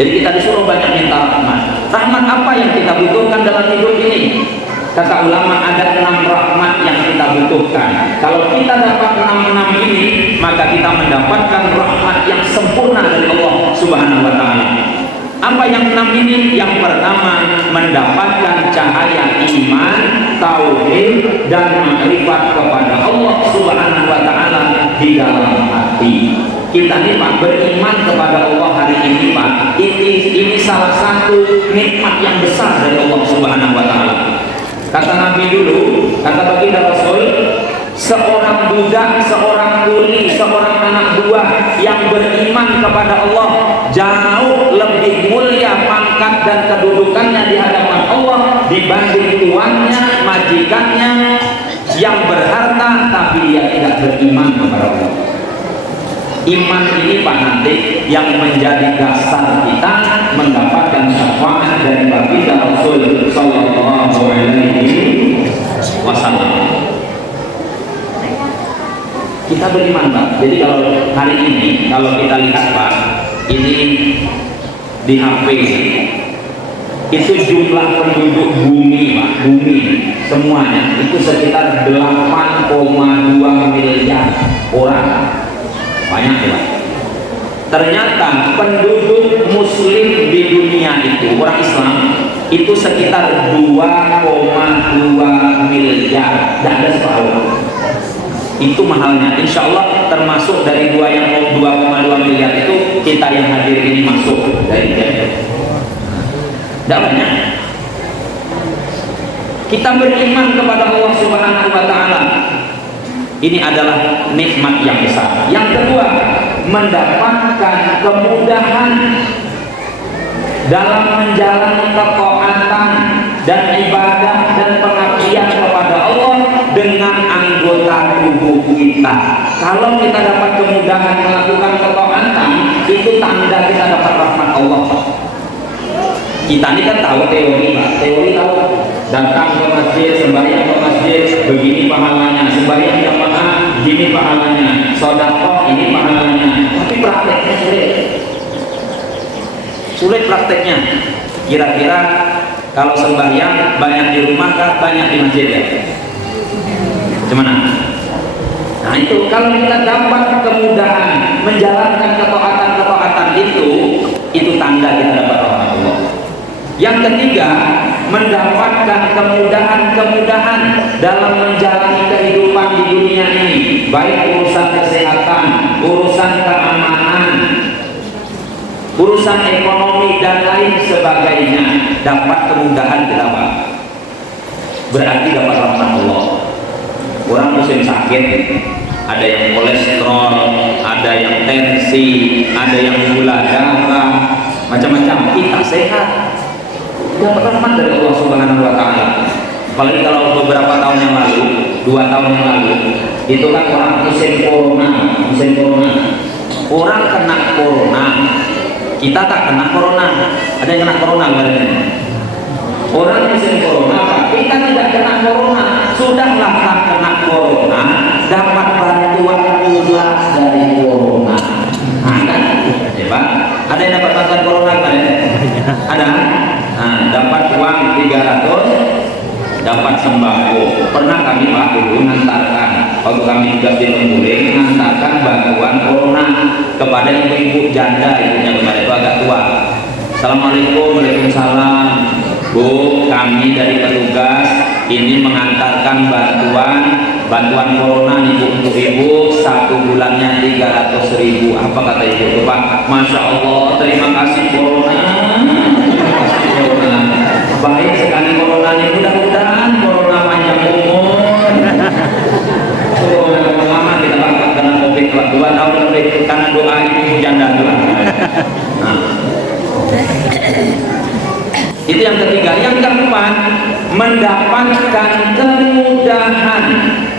Jadi kita disuruh banyak minta rahmat. Rahmat apa yang kita butuhkan dalam hidup ini? Kata ulama, ada 6 rahmat yang kita butuhkan. Kalau kita dapat 6 ini, maka kita mendapatkan rahmat yang sempurna dari Allah Subhanahu wa Ta'ala. Apa yang 6 ini? Yang pertama, mendapatkan cahaya iman, tauhid, dan makrifat kepada Allah Subhanahu wa Ta'ala di dalam hati. Kita nih Pak, beriman kepada Allah hari ini Pak, ini salah satu nikmat yang besar dari Allah Subhanahu wa Ta'ala. Kata Nabi dulu, kata baginda Rasul, seorang budak, seorang kuli, seorang anak buah yang beriman kepada Allah jauh lebih mulia pangkat dan kedudukannya di hadapan Allah dibanding tuannya, majikannya yang berharta tapi dia tidak beriman kepada Allah. Iman ini Pak nanti yang menjadi dasar kita mendapatkan syafaat dari baginda Rasul sallallahu alaihi wasallam. Kita beriman Pak. Jadi kalau hari ini kalau kita lihat Pak, ini di HP itu jumlah penduduk bumi Pak, bumi semuanya itu sekitar 8,2 miliar orang. Banyak ya. Ternyata penduduk muslim di dunia itu, orang Islam itu sekitar 2,2 miliar. Tidak ada separuh. Itu mahalnya. Insya Allah termasuk dari 2,2 miliar itu kita yang hadir ini masuk dari dia. Tidak banyak. Kita beriman kepada Allah Subhanahu wa Ta'ala. Ini adalah nikmat yang besar. Yang kedua, mendapatkan kemudahan dalam menjalani ketaatan dan ibadah dan pengabdian kepada Allah dengan anggota tubuh kita. Kalau kita dapat kemudahan melakukan ketaatan, itu tanda kita dapat rahmat Allah. Kita ini kan tahu teori Pak, teori tahu datang ke masjid, sembahyang ke masjid, begini pahalanya, sembahyang jamaah, begini pahalanya, sedekah ini pahalanya. Tapi prakteknya sulit prakteknya. Kira-kira kalau sembahyang banyak di rumah kah, banyak di masjid ya? Gimana? Nah itu kalau kita dapat kemudahan menjalankan ketaatan itu tanda kita dapat rahmat Allah. Yang ketiga, mendapatkan kemudahan dalam menjalani kehidupan di dunia ini, baik urusan kesehatan, urusan keamanan, urusan ekonomi dan lain sebagainya. Dapat kemudahan kita Pak, berarti dapat rahmat Allah. Orang musim sakit, ada yang kolesterol, ada yang tensi, ada yang gula darah, macam-macam. Kita sehat, dapat rahmat dari Allah Subhanahu wa Ta'ala. Apalagi kalau beberapa tahun yang lalu, 2 tahun yang lalu, itu kan orang musim corona. Orang kena corona, kita tak kena corona. Ada yang kena corona badannya. Orang musim corona, kita tidak kena corona. Sudahlah tak kena corona, dapat bantuan pula dari corona. Nah, kan? Ya, Pak? Ada yang dapat bantuan corona kan? Ada? Nah, dapat uang 300, dapat sembako. Pernah kami Pak dulu mengantarkan, waktu kami tugas di Lembuleng, mengantarkan bantuan corona kepada ibu-ibu janda, ibunya kemarin itu agak tua. Assalamualaikum, waalaikumsalam. Bu, kami dari petugas ini mengantarkan bantuan corona nih Bu, untuk ibu, 1 bulannya 300.000. Apa kata ibu itu Pak? Masya Allah, terima kasih corona. Baik sekali corona ini, mudah-mudahan corona panjang umur. Lama kita Pak dengan COVID 2 tahun lebih karena doa ibu janda doa. Nah, itu yang ketiga. Yang keempat, mendapatkan kemudahan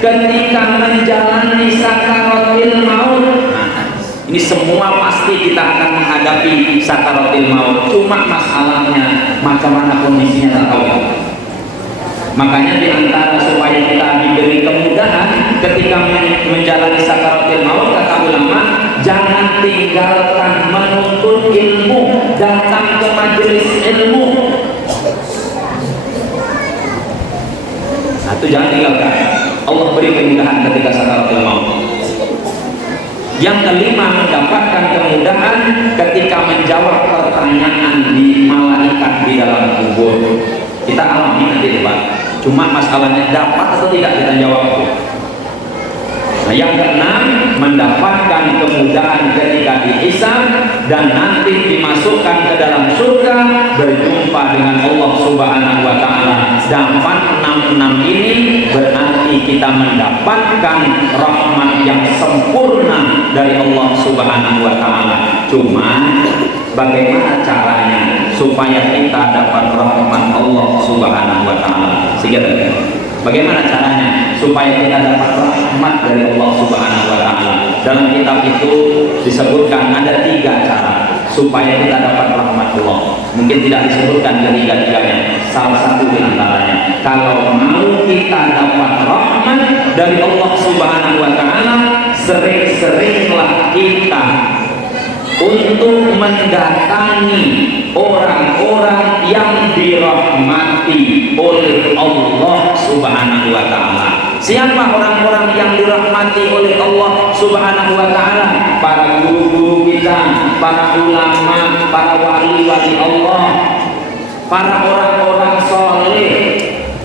ketika menjalani sakaratul maut. Ini semua pasti kita akan menghadapi sakaratul maut. Cuma masalahnya macam mana kondisinya tak tahu. Makanya diantara supaya kita diberi kemudahan ketika menjalani sakaratul maut, kata ulama, jangan tinggalkan menuntut ilmu dan datang ke majelis ilmu. Nah, itu jangan tinggalkan. Allah beri kemudahan ketika sakaratul maut. Yang kelima, mendapatkan kemudahan ketika menjawab pertanyaan di malaikat di dalam kubur. Kita alami nanti Pak. Cuma masalahnya dapat atau tidak kita jawab. Nah, yang keenam, mendapatkan kemudahan ketika dihisab dan nanti dimasukkan ke dalam surga, berjumpa dengan Allah Subhanahu wa taala. Dapat 66 ini berarti kita mendapatkan rahmat yang sempurna dari Allah Subhanahu wa taala. Cuma bagaimana caranya supaya kita dapat rahmat Allah Subhanahu wa taala? Bagaimana caranya supaya kita dapat rahmat dari Allah Subhanahu wa taala? Dalam kitab itu disebutkan ada 3 cara supaya kita dapat rahmat Allah. Mungkin tidak disebutkan ketiga-tiganya, salah satu di antaranya. Kalau mau kita dapat rahmat dari Allah Subhanahu wa taala, sering-seringlah kita untuk mendatangi orang-orang yang dirahmati oleh Allah Subhanahu wa taala. Siapa orang-orang yang dirahmati oleh Allah Subhanahu wa taala? Para guru-guru kita, para ulama, para wali-wali Allah, para orang-orang soleh.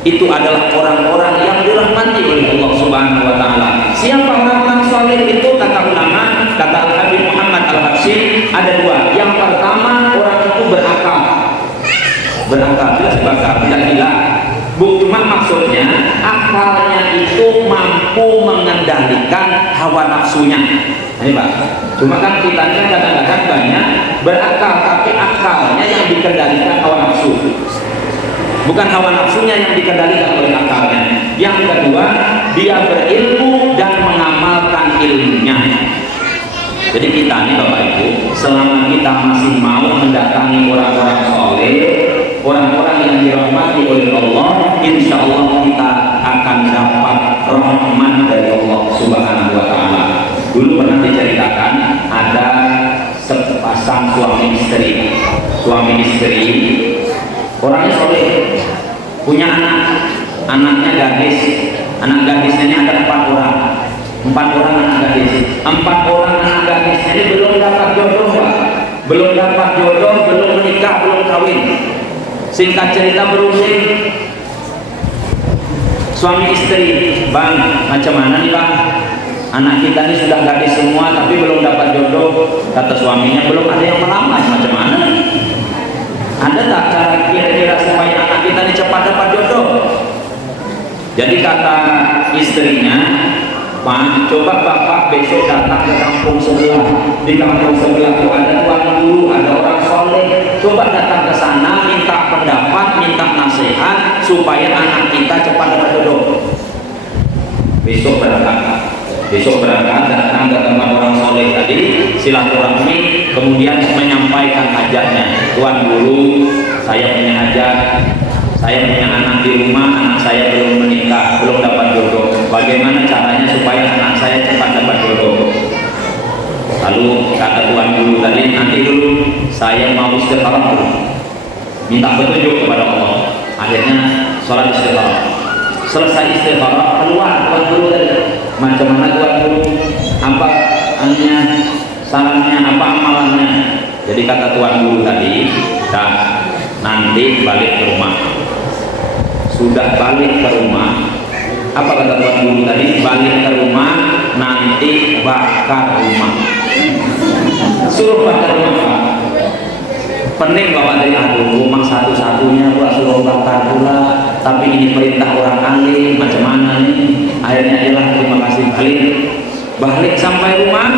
Itu adalah orang-orang yang dirahmati oleh Allah Subhanahu wa taala. Siapa orang-orang soleh itu? Kata ulama, kata Al-Habib Muhammad Al-Habsyi, ada 2. Yang pertama, orang itu berakal, jelas berakal, tidak gila. Cuma maksudnya akalnya itu mampu mengendalikan hawa nafsunya. Ini Pak. Cuma kan kita kadang-kadang banyak berakal, tapi akalnya yang dikendalikan hawa nafsu. Bukan hawa nafsunya yang dikendalikan oleh akalnya. Yang kedua, dia berilmu dan mengamalkan ilmunya. Jadi kita nih Bapak Ibu, selama kita masih mau mendatangi orang-orang soleh, orang-orang yang dirahmati oleh Allah, insya Allah kita akan dapat rahmat dari Allah Subhanahu wa taala. Dulu pernah diceritakan ada sepasang suami istri, orangnya soleh, punya anaknya gadis. Anak gadisnya ini ada 4 orang. 4 orang anak gadis. 4 orang anak gadisnya ini belum dapat jodoh Pak. Belum dapat jodoh, belum menikah, belum kawin. Singkat cerita berunding suami istri, Bang, macam mana nih Bang? Anak kita ini sudah gadis semua tapi belum dapat jodoh. Kata suaminya, belum ada yang melamar, macam mana? Ada tak cara kira-kira supaya anak kita ini cepat dapat jodoh? Jadi kata istrinya, Pak, coba Bapak besok datang ke kampung sebelah. Di kampung sebelah itu ada tuan guru, ada orang soleh. Coba datang ke sana, minta pendapat, minta nasihat supaya anak kita cepat dapat jodoh. Besok berangkat datang ke tempat orang soleh tadi, silaturahmi, kemudian menyampaikan hajatnya. Tuan guru, saya punya hajat, saya punya anak di rumah, anak saya belum menikah, belum dapat jodoh. Bagaimana caranya supaya anak saya cepat dapat jodoh? Lalu kata tuan guru tadi, nanti dulu saya mau istikharah dulu, minta petunjuk kepada Allah. Akhirnya sholat istikharah. Selesai istikharah, keluar tuan guru tadi. Macam mana tuan guru? Apa sarannya? Apa amalannya? Jadi kata tuan guru tadi, nanti balik ke rumah. Sudah balik ke rumah, apa kata tuan guru tadi? Balik ke rumah, nanti bakar rumah. Suruh bakar rumah. Pening Bapak dari rumah satu-satunya pula suruh bakar pula. Tapi ini perintah orang alim, macam mana nih? Akhirnya ialah terima kasih balik sampai rumah,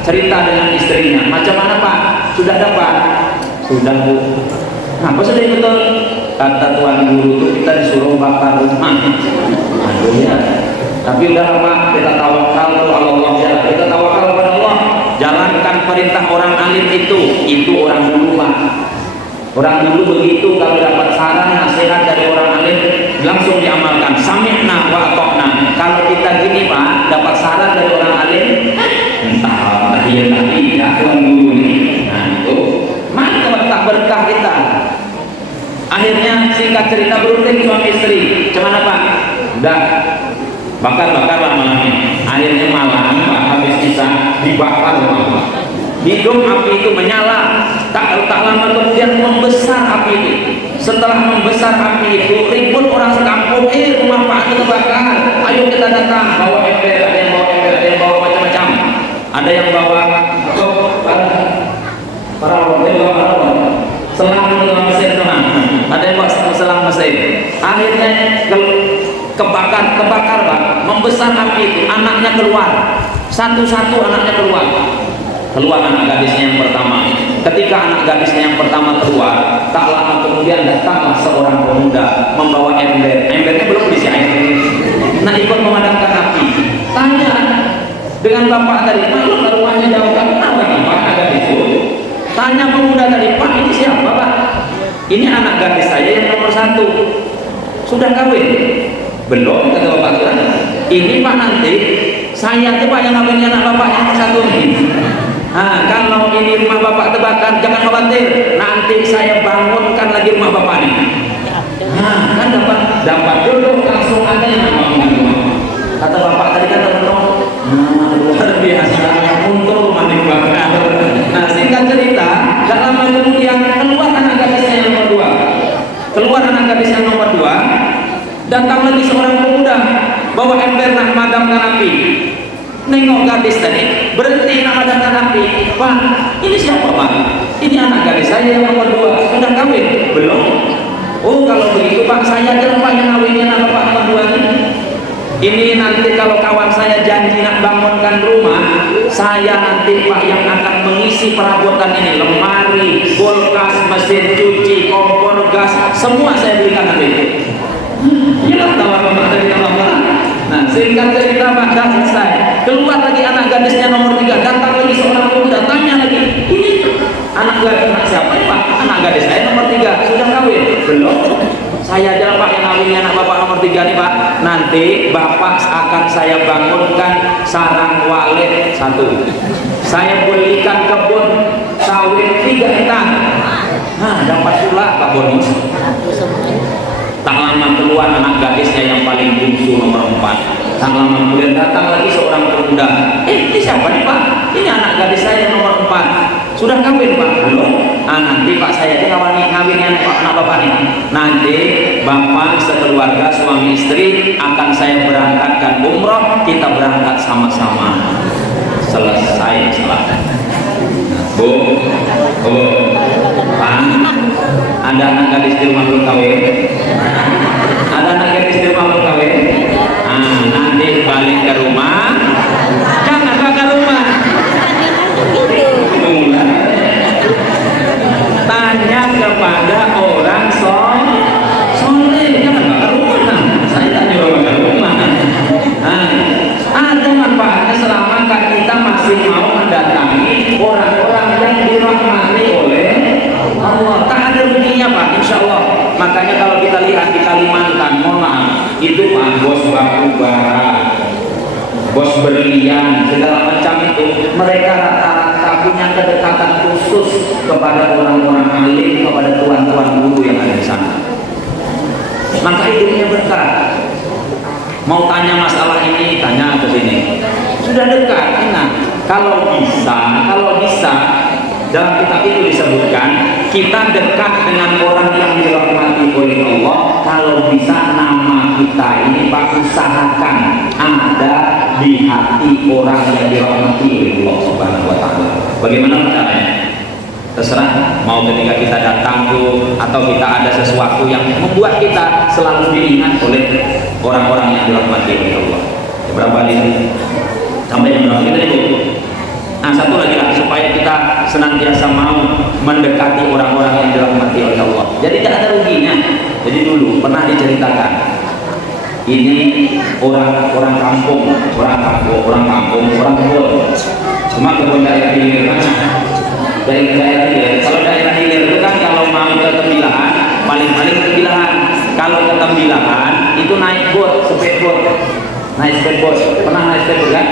cerita dengan istrinya. Macam mana Pak? Sudah dapat? Sudah Bu. Apa sudah betul? Kata tuan guru itu kita disuruh bakar rumah. Aduh ya. Tapi udah lama kita tawakal kalau Allah ya. Kita tawakal kepada Allah. Jalankan perintah orang alim itu orang dulu Pak. Orang dulu begitu, kalau dapat saran nasihat dari orang alim langsung diamalkan. Sami'na wa ata'na. Kalau kita gini Pak, dapat saran dari orang alim, entah iya tuan guru ini. Nah itu mana letak berkah Akhirnya singkat cerita berunding suami istri. Cuman apa? Udah bakar-bakarlah malamnya. Akhirnya malam habis kisah dibakar rumah. Hidup api itu menyala. Tak lama kemudian membesar api itu. Setelah membesar api itu, ribut orang sekampung, rumah Pak itu terbakar. Ayo kita datang, bawa ember, ada yang bawa ember, ada yang bawa macam-macam. Ada yang bawa selang mesin teman. Ada yang bawa selang mesin. Akhirnya kebakar Pak, membesar api itu, anaknya keluar. Satu-satu anaknya keluar anak gadisnya yang pertama. Ketika anak gadisnya yang pertama keluar, tak lama kemudian datanglah seorang pemuda membawa embernya belum diisi air. Nah, ikut memadamkan api. Tanya dengan bapak tadi, malu rumahnya jauh kan? Apa bapak gadis itu? Tanya pemuda tadi, Pak ini siapa Pak? Ini anak gadis saya yang nomor 1. Sudah kawin? Belum, kata bapak itu. Ini Pak nanti saya aja Pak yang kawinnya anak bapak yang nomor 1 ini. Nah, kalau ini rumah bapak terbakar, jangan khawatir, nanti saya bangunkan lagi rumah bapak ini. Nah, kan dapat jodoh langsung ada yang bangun. Kata bapak tadi kan teman-teman, luar biasa, untuk rumah dibakar. Nah, singkat cerita, gak lama kemudian keluar anak gadis yang nomor 2. Datang lagi seorang pemuda bawa ember nak madamkan api. Nengok gadis tadi, berhenti nak madamkan api. Pak, ini siapa Pak? Ini anak gadis saya yang nomor 2. Sudah kawin? Belum. Oh, kalau begitu Pak, saya aja Pak yang kawinnya anak Bapak nomor 2 ini. Ini nanti kalau kawan saya janji nak bangunkan rumah, saya nanti Pak yang akan mengisi perabotan ini, lemari, kulkas, mesin cuci, kompor gas, semua saya belikan nanti. Iya, tahu apa dari Allah. Nah, singkat cerita Pak, dah selesai. Keluar lagi anak gadisnya nomor 3, datang lagi seorang pemuda, tanya lagi, ini anak gadis anak siapa ya Pak? Anak gadis saya nomor 3, sudah kawin? Belum. Saya aja Pak yang kawinnya anak bapak nomor 3 nih Pak. Nanti bapak akan saya bangunkan sarang walet 1. Saya belikan kebun sawit 3 hektar. Nah, dapat pula Pak bonus. Tak lama keluar anak gadisnya yang paling bungsu nomor 4. Tak lama kemudian datang lagi seorang pemuda. Ini siapa nih Pak? Ini anak gadis saya nomor 4. Sudah kawin Pak? Belum. Nanti Pak saya itu ngawinnya anak bapak nih. Nanti bapak sekeluarga suami istri akan saya berangkatkan umroh. Kita berangkat sama-sama. Selesai salat. Bu, Pak, ada anak gadis di rumah belum kawin? Ada anak gadis di rumah belum kawin? Nah, nanti balik ke rumah. Jangan bakar rumah. Tanya kepada orang soleh, jangan bakar rumah. Nah, saya tak nyuruh bakar rumah. Nah, ada manfaatnya selama kita masih mau mendatangi orang-orang yang dirahmati oleh Allah. Tak ada ruginya Pak, insya Allah. Makanya kalau kita lihat di Kalimantan, mohon maaf, itu Pak, bos batu bara, bos berlian, segala macam itu, mereka rata-rata punya kedekatan khusus kepada orang-orang alim, kepada tuan-tuan guru yang ada di sana. Maka hidupnya berkah. Mau tanya masalah ini, tanya ke sini. Sudah dekat, enak. Kalau bisa, dalam kitab itu disebutkan kita dekat dengan orang yang dirahmati oleh Allah. Kalau bisa nama kita ini Pak usahakan ada di hati orang yang dirahmati oleh Allah Subhanahu wa Ta'ala. Bagaimana caranya? Terserah, mau ketika kita datang tuh atau kita ada sesuatu yang membuat kita selalu diingat oleh orang-orang yang dirahmati oleh Allah. Berapa ini? Sampai yang berapa kita itu? Nah, satu lagi lah, supaya kita senantiasa mau mendekati orang-orang yang dirahmati oleh Allah. Jadi tidak ada ruginya. Jadi dulu pernah diceritakan, ini orang kampung, cuma kebun daerah hilir mana? Dari daerah hilir. Kalau daerah hilir itu kan kalau mau ke Tembilahan, paling-paling ke Tembilahan. Kalau ke Tembilahan itu naik boat, speedboat. Pernah naik speedboat kan?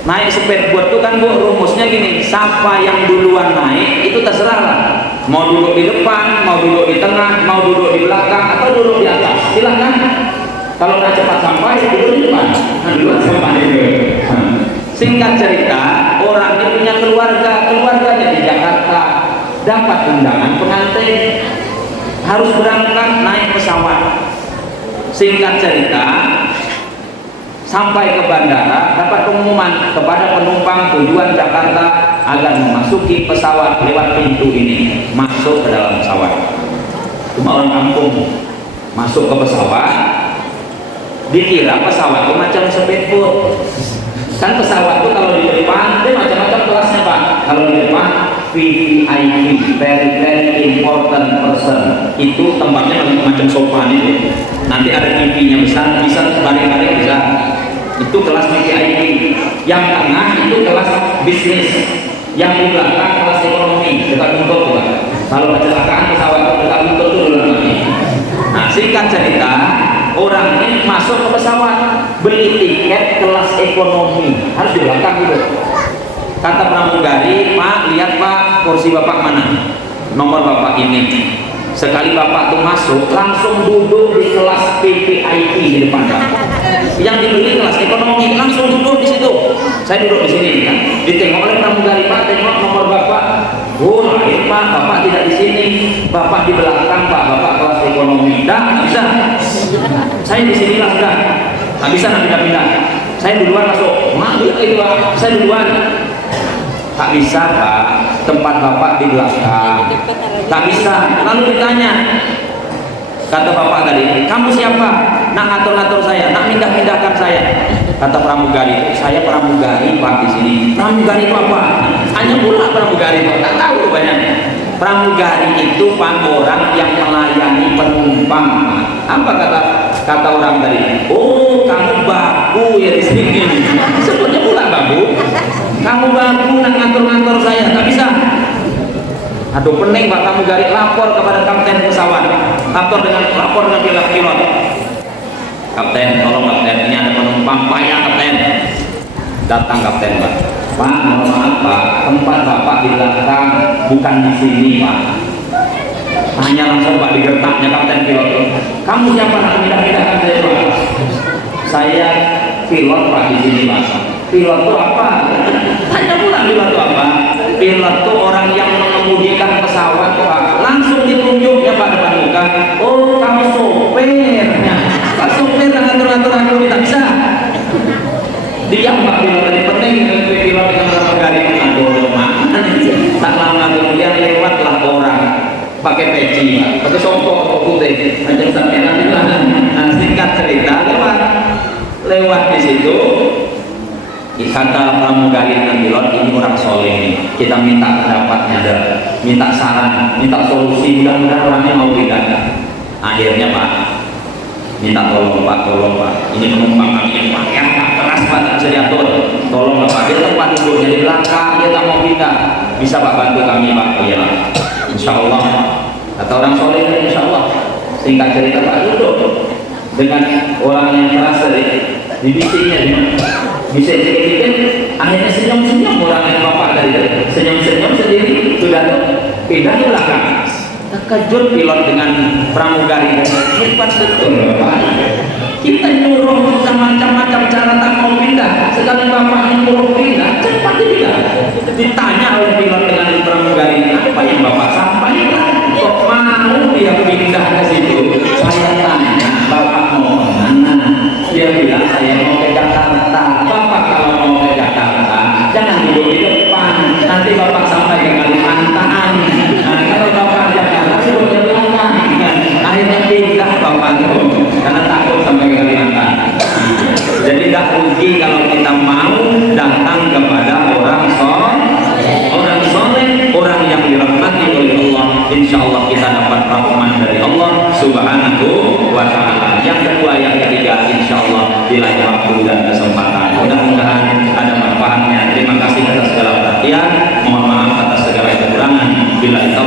Naik speedboat itu kan Bu, rumusnya gini, siapa yang duluan naik itu terserah lah. mau duduk di depan, mau duduk di tengah, mau duduk di belakang, atau duduk di atas, silahkan. Kalau nggak cepat sampai, duduk di depan. Duduk sampai. Singkat cerita, orang yang punya keluarganya di Jakarta dapat undangan pengantin, harus berangkat naik pesawat. Singkat cerita, sampai ke bandara dapat pengumuman kepada penumpang tujuan Jakarta agar memasuki pesawat lewat pintu ini, masuk ke dalam pesawat. Cuma orang kampung masuk ke pesawat, dikira pesawat itu macam speedboat. Kan pesawat itu kalau di depan dia macam-macam kelasnya Pak. Kalau di depan VVIP, very very important person, itu tempatnya macam sofa itu. Nanti ada TV-nya besar, bisa baring-baring bisa. Itu kelas VVIP. Yang tengah itu kelas bisnis. Yang di belakang kelas ekonomi, dekat buntut juga. Kalau kecelakaan pesawat itu dekat buntut itu dulu lagi. Nah, singkat cerita, orang ini masuk ke pesawat, beli tiket kelas ekonomi, harus di belakang gitu. Kata pramugari, Pak, lihat Pak, kursi Bapak mana? Nomor Bapak ini. Sekali Bapak tuh masuk, langsung duduk di kelas VVIP di depan Pak. Yang dibeli kelas ekonomi, langsung duduk di situ. Saya duduk di sini kan. Ditengok oleh pramugari, Pak, tengok nomor Bapak. Oh, lain Pak, Bapak tidak di sini. Bapak di belakang Pak, Bapak kelas ekonomi. Dah, nggak bisa. Saya di sini lah sudah. Nggak bisa nanti pindah. Saya duluan masuk. Maaf itu Pak, saya duluan. Tak bisa Pak, tempat Bapak di belakang. Tak bisa. Lalu ditanya, kata Bapak tadi, kamu siapa? Nak ngatur-ngatur saya, nak pindah-pindahkan saya. Kata pramugari, saya pramugari Pak di sini. Pramugari itu apa? Hanya pula pramugari Pak, tak tahu banyak. Pramugari itu Pak orang yang melayani penumpang. Apa kata orang tadi? Oh, kamu baku ya di sini. Sebutnya pula baku. Kamu baku nak ngatur-ngatur saya, tak bisa. Aduh pening Pak pramugari, lapor kepada kapten pesawat. Lapor dengan pilot. Kapten, tolong kapten, ini ada penumpang payah kapten. Datang kapten Pak. Pak, maaf Pak, tempat Bapak di belakang bukan di sini Pak. Hanya langsung Pak digertaknya kapten pilot. Kamu siapa nak pindah-pindahkan saya Pak? Saya pilot Pak di sini Pak. Pilot itu apa? Hanya pula pilot itu apa? Pilot itu orang yang mengemudikan pesawat Pak. Langsung ditunjuknya Pak depan muka. Oh, kamu sopirnya. Pak sopir ngatur-ngatur aku tidak bisa. Diam Pak pilot tadi penting pilot dengan pramugari. Aduh, mana nih? Tak lama kemudian lewatlah orang pakai peci, pakai songkok putih, macam sampai nanti lah. Nah, singkat cerita lewat di situ. Kata pramugari dan pilot, ini orang soleh nih. Kita minta pendapatnya, minta saran, minta solusi. Mudah-mudahan orangnya mau pindah. Akhirnya Pak, minta tolong Pak. Ini penumpang kami yang payah, keras Pak, tak bisa diatur. Tolong Pak, dia tempat duduknya di belakang, dia tak mau pindah. Bisa Pak bantu kami Pak? Oh iya Pak. Insya Allah. Kata orang soleh, Insya Allah. Singkat cerita Pak duduk dengan orang yang keras tadi, dibisiknya bisa sedikit, akhirnya senyum-senyum orang yang Bapak tadi, senyum-senyum sendiri sudah pindah di belakang. Terkejut pilot dengan pramugari, hebat betul Bapak. Kita nyuruh kita macam-macam cara tak mau pindah, sekali Bapak nyuruh pindah, cepat pindah. Ditanya oleh pilot dengan pramugari, apa yang Bapak sampaikan? Kok mau dia pindah ke situ? Saya tanya, Bapak mau kemana? Dia bilang saya mau ke Jakarta. Bapak kalau mau ke Jakarta jangan duduk di depan, nanti Bapak sampai ke Kalimantan. Nah, kalau Bapak Jakarta duduk di belakang. Akhirnya pindah Bapak itu karena takut sampai ke Kalimantan. Jadi tidak rugi kalau kita mau datang kepada orang soleh, orang yang dirahmati oleh Allah. Insya Allah kita dapat rahmat dari Allah Subhanahu wa Ta'ala. Yang kedua, yang ketiga, insya Allah bila waktu dan kesempatan. Mudah-mudahan ada manfaatnya. Terima kasih atas segala perhatian. Mohon maaf atas segala kekurangan. Bila itu